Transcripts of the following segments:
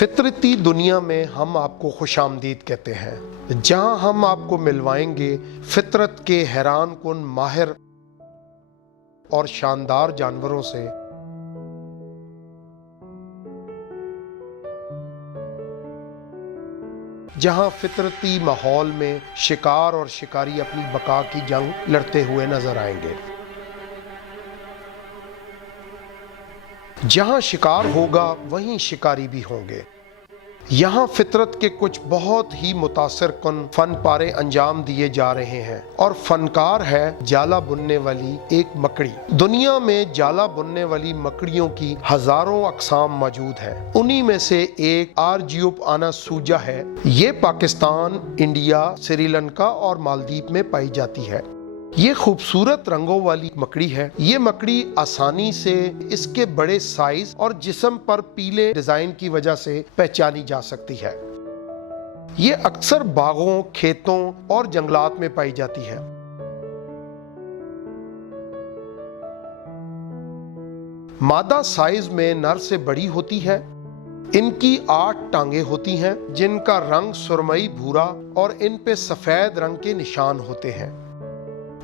फितरती दुनिया में हम आपको खुशामदीद कहते हैं, जहां हम आपको मिलवाएंगे फितरत के हैरान कुन माहिर और शानदार जानवरों से। जहां फितरती माहौल में शिकार और शिकारी अपनी बका की जंग लड़ते हुए नजर आएंगे। जहां शिकार होगा वहीं शिकारी भी होंगे। यहाँ फितरत के कुछ बहुत ही मुतासिर कुन फन पारे अंजाम दिए जा रहे हैं और फनकार है जाला बुनने वाली एक मकड़ी। दुनिया में जाला बुनने वाली मकड़ियों की हजारों अकसाम मौजूद है। उन्हीं में से एक आर्जियोप आना सूजा है। ये पाकिस्तान, इंडिया, श्रीलंका और मालदीव में पाई जाती है। ये खूबसूरत रंगों वाली मकड़ी है। ये मकड़ी आसानी से इसके बड़े साइज और जिस्म पर पीले डिजाइन की वजह से पहचानी जा सकती है। ये अक्सर बागों, खेतों और जंगलात में पाई जाती है। मादा साइज में नर से बड़ी होती है। इनकी 8 टांगे होती हैं, जिनका रंग सुरमई भूरा और इन पे सफेद रंग के निशान होते हैं।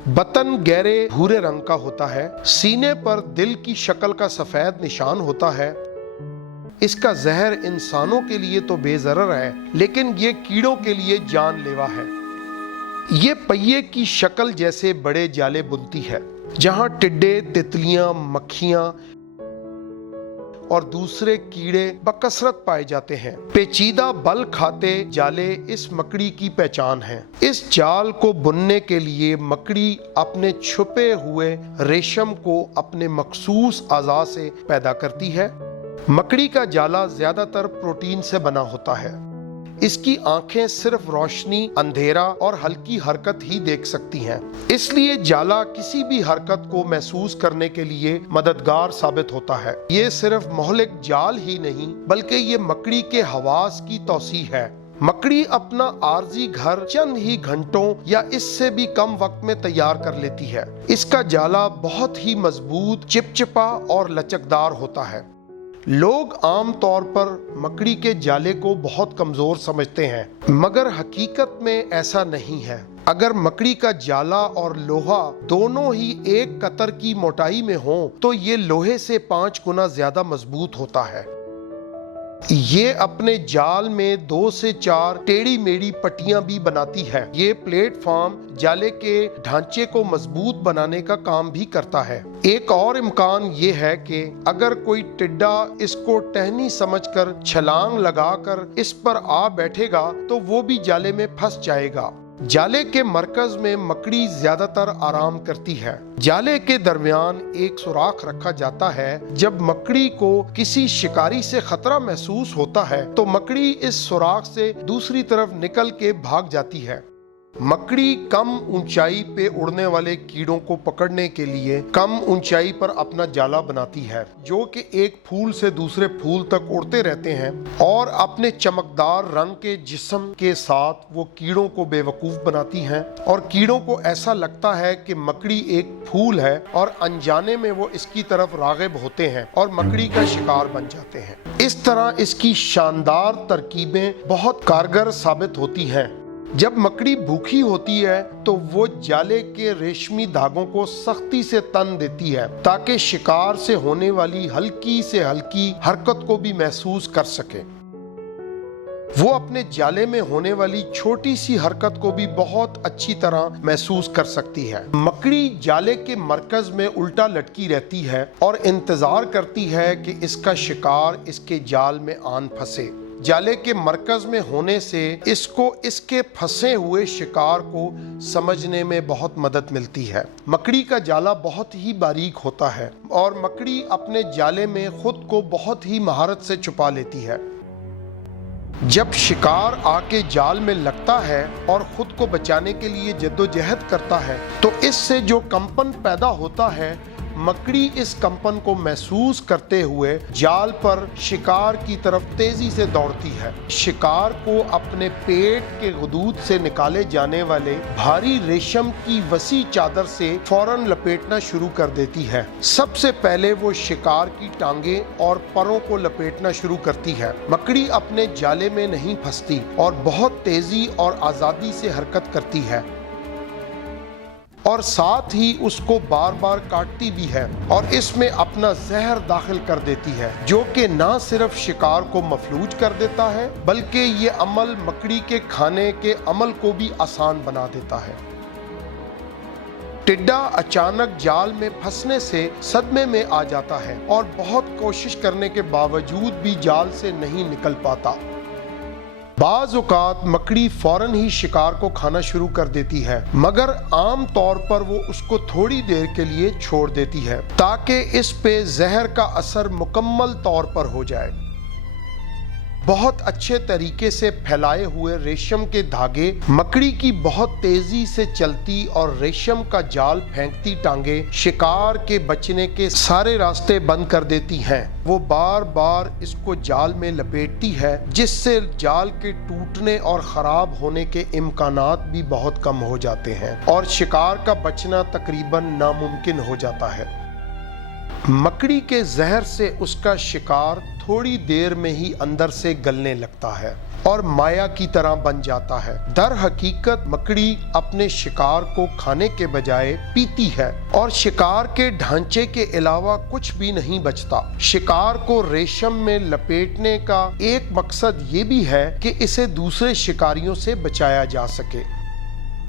बतन गहरे भूरे रंग का होता है। सीने पर दिल की शक्ल का सफेद निशान होता है। इसका जहर इंसानों के लिए तो बेजरर है, लेकिन ये कीड़ों के लिए जानलेवा है। ये पहिए की शक्ल जैसे बड़े जाले बुनती है, जहां टिड्डे, तितलियां, मक्खियां और दूसरे कीड़े बकसरत पाए जाते हैं। पेचीदा बल खाते जाले इस मकड़ी की पहचान है। इस जाल को बुनने के लिए मकड़ी अपने छुपे हुए रेशम को अपने मखसूस अज़ा से पैदा करती है। मकड़ी का जाला ज्यादातर प्रोटीन से बना होता है। इसकी आंखें सिर्फ रोशनी, अंधेरा और हल्की हरकत ही देख सकती हैं। इसलिए जाला किसी भी हरकत को महसूस करने के लिए मददगार साबित होता है। ये सिर्फ मोहलिक जाल ही नहीं, बल्कि ये मकड़ी के हवास की तौसीह है। मकड़ी अपना आर्जी घर चंद ही घंटों या इससे भी कम वक्त में तैयार कर लेती है। इसका जाला बहुत ही मजबूत, चिपचिपा और लचकदार होता है। लोग आम तौर पर मकड़ी के जाले को बहुत कमजोर समझते हैं, मगर हकीकत में ऐसा नहीं है। अगर मकड़ी का जाला और लोहा दोनों ही एक कतर की मोटाई में हो, तो ये लोहे से 5 गुना ज्यादा मजबूत होता है। ये अपने जाल में 2 से 4 टेढ़ी मेढ़ी पट्टियां भी बनाती है। ये प्लेटफॉर्म जाले के ढांचे को मजबूत बनाने का काम भी करता है। एक और इम्कान ये है कि अगर कोई टिड्डा इसको टहनी समझकर छलांग लगाकर इस पर आ बैठेगा, तो वो भी जाले में फंस जाएगा। जाले के मरकज में मकड़ी ज्यादातर आराम करती है। जाले के दरमियान एक सुराख रखा जाता है। जब मकड़ी को किसी शिकारी से खतरा महसूस होता है, तो मकड़ी इस सुराख से दूसरी तरफ निकल के भाग जाती है। मकड़ी कम ऊंचाई पे उड़ने वाले कीड़ों को पकड़ने के लिए कम ऊंचाई पर अपना जाला बनाती है, जो कि एक फूल से दूसरे फूल तक उड़ते रहते हैं और अपने चमकदार रंग के जिस्म के साथ वो कीड़ों को बेवकूफ बनाती हैं और कीड़ों को ऐसा लगता है कि मकड़ी एक फूल है और अनजाने में वो इसकी तरफ राग़िब होते हैं और मकड़ी का शिकार बन जाते हैं। इस तरह इसकी शानदार तरकीबें बहुत कारगर साबित होती हैं। जब मकड़ी भूखी होती है, तो वो जाले के रेशमी धागों को सख्ती से तन देती है, ताकि शिकार से होने वाली हल्की से हल्की हरकत को भी महसूस कर सके। वो अपने जाले में होने वाली छोटी सी हरकत को भी बहुत अच्छी तरह महसूस कर सकती है। मकड़ी जाले के मरकज में उल्टा लटकी रहती है और इंतजार करती है कि इसका शिकार इसके जाल में आन फंसे। जाले के मरकज में होने से इसको इसके फंसे हुए शिकार को समझने में बहुत मदद मिलती है। मकड़ी का जाला बहुत ही बारीक होता है और मकड़ी अपने जाले में खुद को बहुत ही महारत से छुपा लेती है। जब शिकार आके जाल में लगता है और खुद को बचाने के लिए जद्दोजहद करता है, तो इससे जो कंपन पैदा होता है मकड़ी इस कंपन को महसूस करते हुए जाल पर शिकार की तरफ तेजी से दौड़ती है। शिकार को अपने पेट के गुदूद से निकाले जाने वाले भारी रेशम की वसी चादर से फौरन लपेटना शुरू कर देती है। सबसे पहले वो शिकार की टांगे और परों को लपेटना शुरू करती है। मकड़ी अपने जाले में नहीं फंसती और बहुत तेजी और आजादी से हरकत करती है और साथ ही उसको बार बार काटती भी है और इसमें अपना जहर दाखिल कर देती है, जो कि ना सिर्फ शिकार को मफलूज कर देता है बल्कि ये अमल मकड़ी के खाने के अमल को भी आसान बना देता है। टिड्डा अचानक जाल में फंसने से सदमे में आ जाता है और बहुत कोशिश करने के बावजूद भी जाल से नहीं निकल पाता। बाज़ औक़ात मकड़ी फौरन ही शिकार को खाना शुरू कर देती है, मगर आम तौर पर वो उसको थोड़ी देर के लिए छोड़ देती है ताकि इस पे जहर का असर मुकम्मल तौर पर हो जाए। बहुत अच्छे तरीके से फैलाए हुए रेशम के धागे मकड़ी की बहुत तेजी से चलती और रेशम का जाल फेंकती टांगे शिकार के बचने के सारे रास्ते बंद कर देती हैं। वो बार बार इसको जाल में लपेटती है, जिससे जाल के टूटने और खराब होने के इम्कानात भी बहुत कम हो जाते हैं और शिकार का बचना तकरीबन नामुमकिन हो जाता है। मकड़ी के जहर से उसका शिकार थोड़ी देर में ही अंदर से गलने लगता है और माया की तरह बन जाता है। दर हकीकत मकड़ी अपने शिकार को खाने के बजाय पीती है और शिकार के ढांचे के अलावा कुछ भी नहीं बचता। शिकार को रेशम में लपेटने का एक मकसद ये भी है कि इसे दूसरे शिकारियों से बचाया जा सके।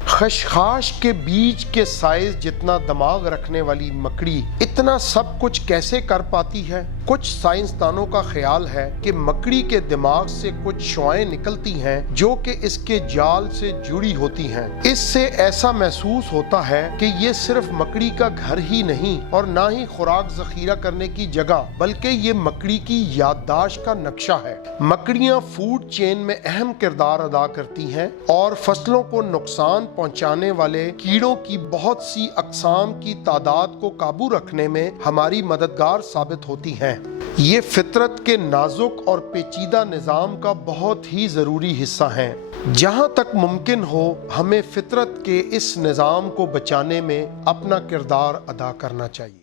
खशखाश के बीज के साइज जितना दिमाग रखने वाली मकड़ी इतना सब कुछ कैसे कर पाती है? कुछ साइंसदानों का ख्याल है कि मकड़ी के दिमाग से कुछ शुआएं निकलती हैं जो कि इसके जाल से जुड़ी होती हैं। इससे ऐसा महसूस होता है कि ये सिर्फ मकड़ी का घर ही नहीं और ना ही खुराक जखीरा करने की जगह, बल्कि ये मकड़ी की याददाश्त का नक्शा है। मकड़ियाँ फूड चेन में अहम किरदार अदा करती हैं और फसलों को नुकसान पहुंचाने वाले कीड़ों की बहुत सी अक़साम की तादाद को काबू रखने में हमारी मददगार साबित होती हैं। ये फितरत के नाजुक और पेचीदा निज़ाम का बहुत ही ज़रूरी हिस्सा हैं। जहाँ तक मुमकिन हो हमें फितरत के इस निज़ाम को बचाने में अपना किरदार अदा करना चाहिए।